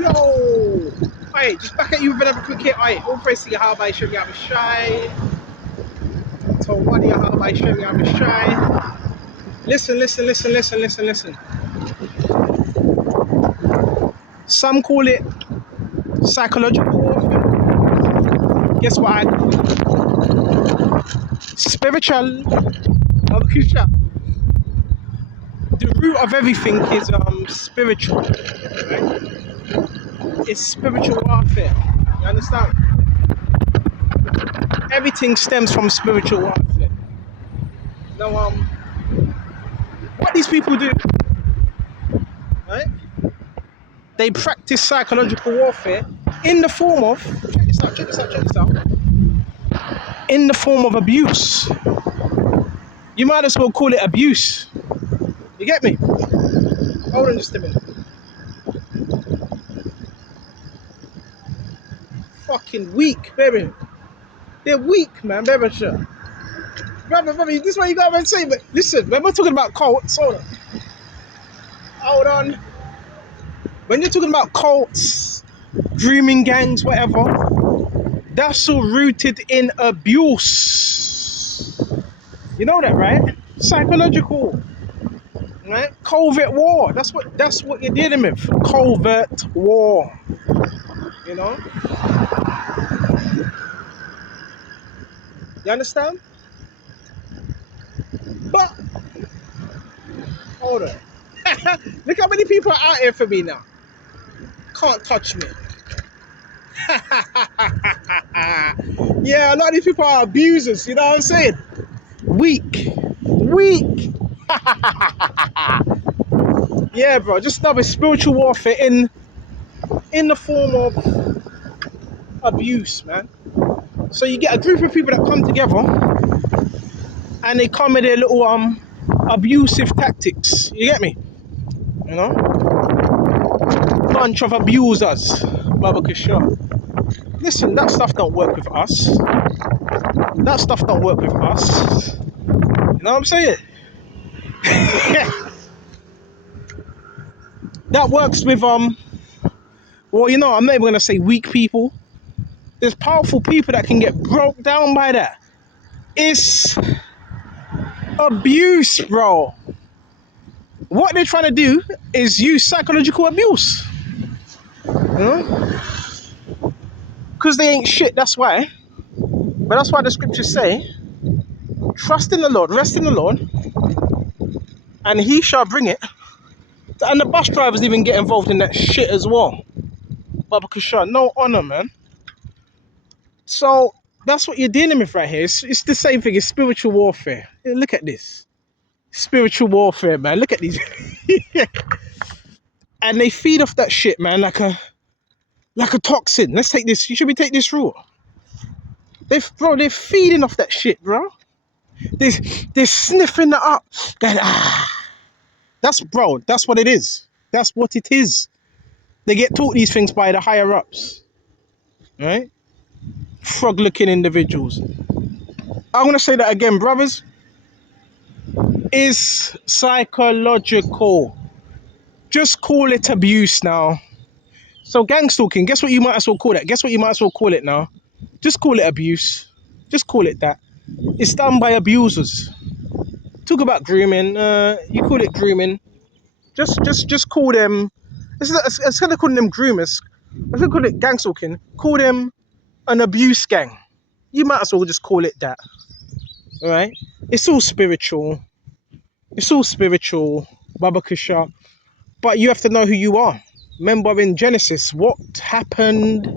Yo! Alright, just back at you with another quick hit. Alright, all praise to Yahweh, Shem Yahweh Shai. To one Yahweh, Shem Yahweh Shai. Listen. Some call it psychological warfare. Guess what I call it? Spiritual. The root of everything is spiritual. Right? It's spiritual warfare. You understand? Everything stems from spiritual warfare. Now, what these people do, right? They practice psychological warfare in the form of, check this out, in the form of abuse. You might as well call it abuse. You get me? Hold on just a minute. Fucking weak, baby. They're weak, man, baby. Brother, this is what you gotta say, but listen, when we're talking about cults, hold on. When you're talking about cults, grooming gangs, whatever, that's all rooted in abuse. You know that, right? Psychological, right? Covert war. That's what you're dealing with. Covert war. You know? You understand? But hold on. Look how many people are out here for me now. Can't touch me. Yeah, a lot of these people are abusers, you know what I'm saying? Weak. Yeah, bro, just another spiritual warfare in the form of abuse, man. So you get a group of people that come together and they come with their little abusive tactics. You get me? You know? Bunch of abusers. Baba Kishore. Listen, that stuff don't work with us. That stuff don't work with us. You know what I'm saying? That works with well, you know, I'm not even gonna say weak people. There's powerful people that can get broke down by that. It's abuse, bro. What they're trying to do is use psychological abuse. You know? Because they ain't shit, that's why. But that's why the scriptures say, trust in the Lord, rest in the Lord, and he shall bring it. And the bus drivers even get involved in that shit as well. Baba Kusha, no honor, man. So that's what you're dealing with right here. It's the same thing, it's spiritual warfare. Yeah, look at this. Spiritual warfare, man. Look at these. And they feed off that shit, man, like a toxin. Let's take this. Should we take this route? They're feeding off that shit, bro. They're sniffing it up. That's what it is. That's what it is. They get taught these things by the higher ups. Right? Frog looking individuals. I'm gonna say that again, brothers. Is psychological. Just call it abuse now. So gang stalking, guess what you might as well call it? Guess what you might as well call it now? Just call it abuse. Just call it that. It's done by abusers. Talk about grooming. You call it grooming. Just call them. Instead of calling them groomers, instead of calling it gang stalking, call them an abuse gang. You might as well just call it that. All right? It's all spiritual. It's all spiritual, Baba Kusha. But you have to know who you are. Remember in Genesis, what happened?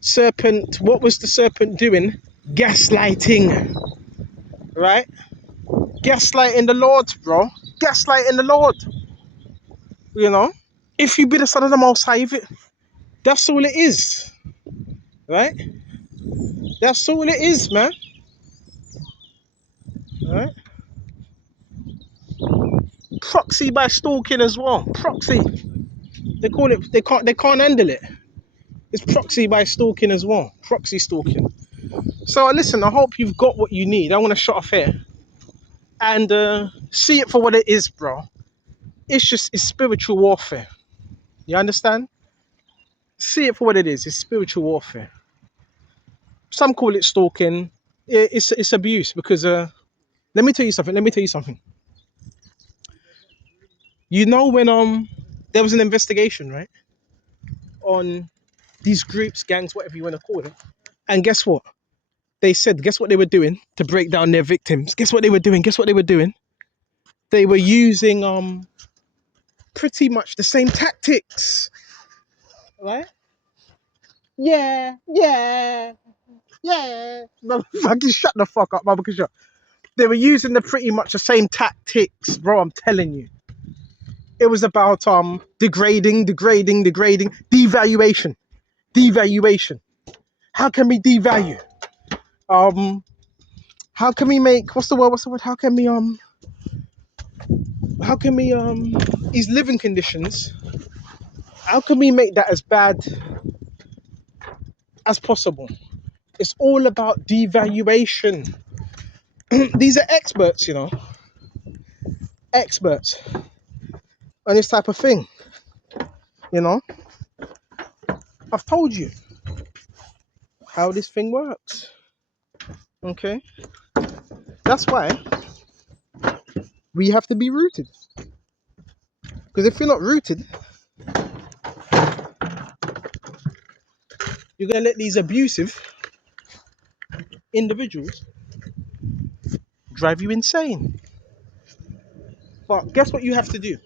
Serpent, what was the serpent doing? Gaslighting. Right? Gaslighting the Lord, bro. Gaslighting the Lord. You know? If you be the son of the Most High, that's all it is. Right? That's all it is, man. Right? Proxy by stalking as well. Proxy. They call it, they can't handle it. It's proxy by stalking as well. Proxy stalking. So listen, I hope you've got what you need. I want to shut off here. And see it for what it is, bro. It's spiritual warfare. You understand? See it for what it is. It's spiritual warfare. Some call it stalking. It's abuse because let me tell you something. Let me tell you something. You know when there was an investigation, right, on these groups, gangs, whatever you want to call it, and guess what? They said, guess what they were doing to break down their victims? Guess what they were doing? Guess what they were doing? They were using pretty much the same tactics, right? Yeah, yeah, yeah. Fucking shut the fuck up, motherfucker. Shut. They were using the pretty much the same tactics, bro. I'm telling you. It was about degrading, devaluation, devaluation. How can we devalue? Um, how can we make what's the word? What's the word? How can we these living conditions? How can we make that as bad as possible? It's all about devaluation. These are experts, you know, experts on this type of thing. You know, I've told you how this thing works. Okay, that's why we have to be rooted. Because if you're not rooted, you're gonna let these abusive individuals drive you insane. But guess what you have to do?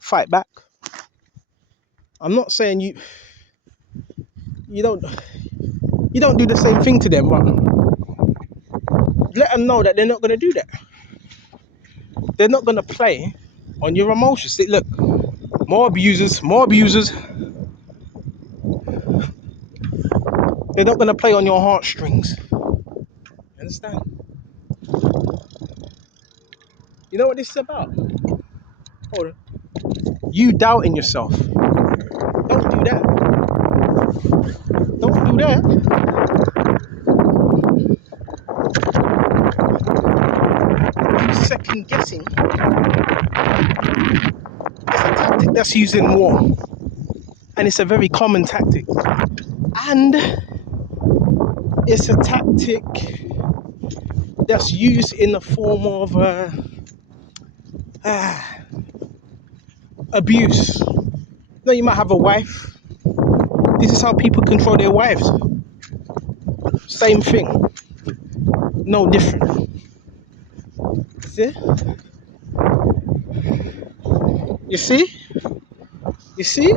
Fight back. I'm not saying you don't do the same thing to them, but let them know that they're not gonna do that. They're not gonna play on your emotions. Look, more abusers, more abusers. They're not gonna play on your heartstrings. Understand? You know what this is about? Hold on. You doubting yourself. Don't do that. Don't do that. You second guessing. It's a tactic that's used in war, and it's a very common tactic. And it's a tactic that's used in the form of abuse. Now you might have a wife. This is how people control their wives. Same thing, no different. See? You see? You see?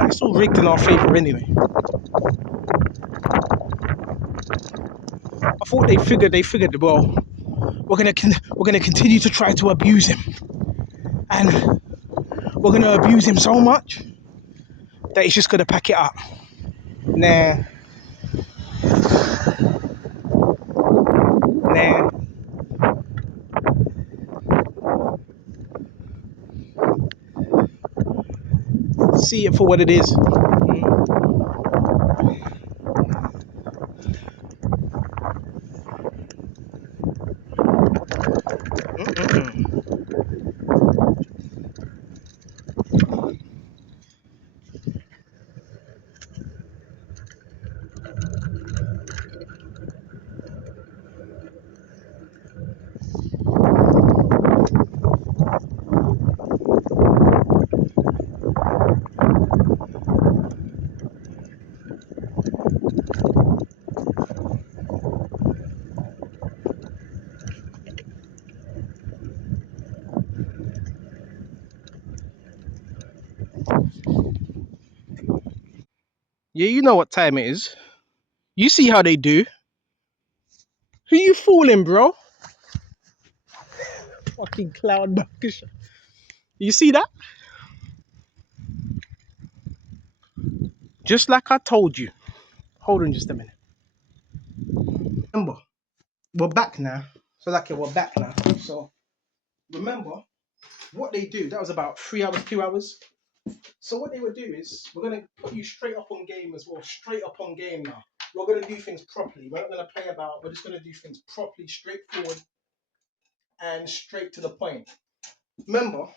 It's all rigged in our favor anyway. I thought they figured well, we're gonna continue to try to abuse him, and we're gonna abuse him so much that he's just gonna pack it up. Nah, nah. See it for what it is. Yeah, you know what time it is. You see how they do. Who you fooling, bro? Fucking clown bucket. You see that? Just like I told you. Hold on just a minute. Remember, we're back now. So like we're back now. So remember what they do. That was about 3 hours, 2 hours. So what they would do is we're gonna put you straight up on game as well. Straight up on game now. We're gonna do things properly. We're not gonna play about. We're just gonna do things properly, straightforward. and straight to the point. Remember,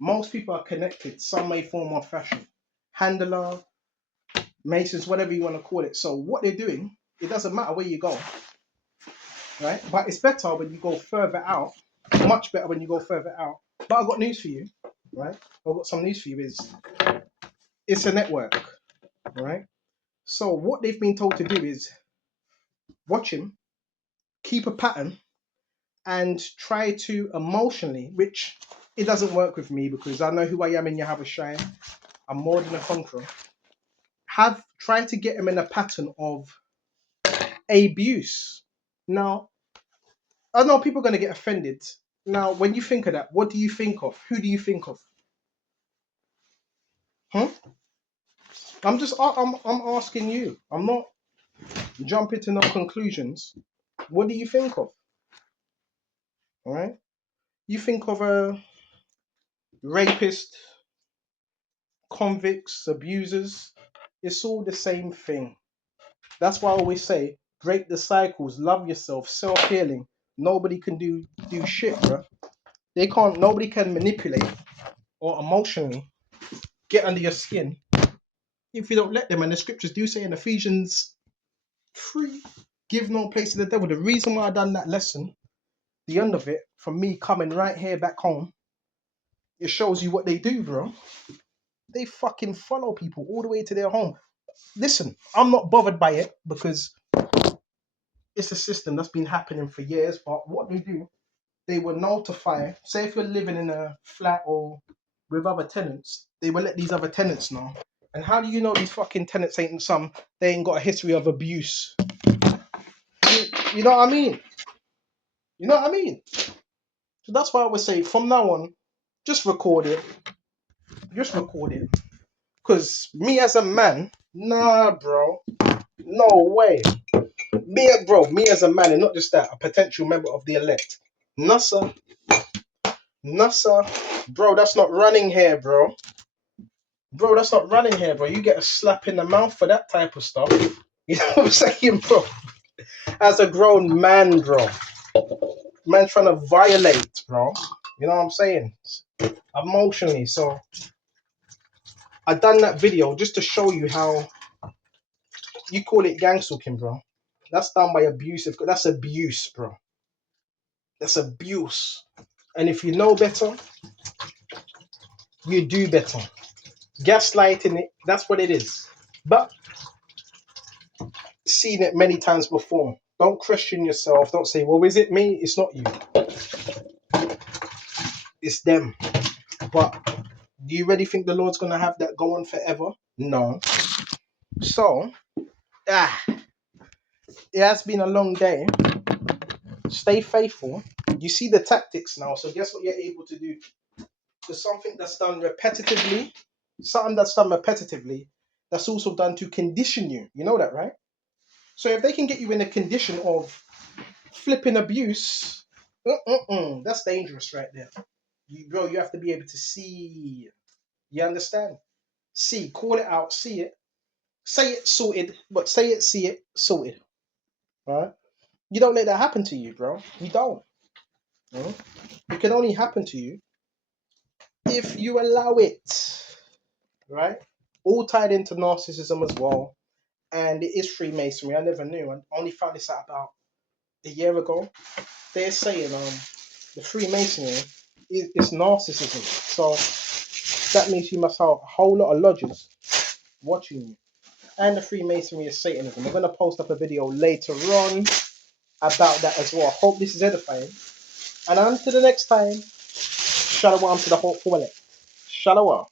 most people are connected, some way, form, or fashion. Handler, masons, whatever you want to call it. So what they're doing, it doesn't matter where you go, right? But it's better when you go further out. Much better when you go further out. But I've got news for you, right? I've got some news for you. Is it's a network, right? So what they've been told to do is watch him, keep a pattern, and try to emotionally, which it doesn't work with me because I know who I am in Yahweh Shai. I'm more than a conqueror. Try to get him in a pattern of abuse. Now, I know people are going to get offended. Now, when you think of that, what do you think of? Who do you think of? Huh? I'm asking you. I'm not jumping to no conclusions. What do you think of? All right. You think of a rapist, convicts, abusers. It's all the same thing. That's why I always say, break the cycles, love yourself, self-healing. Nobody can do shit, bro. They can't. Nobody can manipulate or emotionally get under your skin if you don't let them. And the scriptures do say in Ephesians 3, give no place to the devil. The reason why I done that lesson, the end of it, from me coming right here back home, it shows you what they do, bro. They fucking follow people all the way to their home. Listen, I'm not bothered by it because it's a system that's been happening for years. But what they do, they will notify, say if you're living in a flat or with other tenants, they will let these other tenants know. And how do you know these fucking tenants they ain't got a history of abuse? You know what I mean? You know what I mean? So that's why I would say from now on, just record it. Just record it. Because me as a man, nah, bro. No way. Me as a man, and not just that, a potential member of the elect. Nasa, bro, that's not running here, bro. Bro, that's not running here, bro. You get a slap in the mouth for that type of stuff. You know what I'm saying, bro? As a grown man, bro. Man trying to violate, bro. You know what I'm saying? Emotionally. So I done that video just to show you how you call it gang stalking, bro. That's done by abusive. That's abuse, bro. That's abuse. And if you know better, you do better. Gaslighting it, that's what it is. But seen it many times before. Don't question yourself. Don't say, well, is it me? It's not you. It's them. But do you really think the Lord's going to have that go on forever? No. So, it has been a long day. Stay faithful. You see the tactics now. So guess what you're able to do? There's something that's done repetitively. That's also done to condition you. You know that, right? So if they can get you in a condition of flipping abuse, that's dangerous right there. You have to be able to see. You understand? See, call it out, see it. Say it, sorted, but say it, see it, sorted. Alright? You don't let that happen to you, bro. You don't. It can only happen to you if you allow it. Right? All tied into narcissism as well. And it is Freemasonry. I never knew. I only found this out about a year ago. They're saying the Freemasonry is narcissism. So that means you must have a whole lot of lodges watching you. And the Freemasonry is Satanism. We're going to post up a video later on about that as well. I hope this is edifying. And until the next time, shalom to the whole elect. Shalom.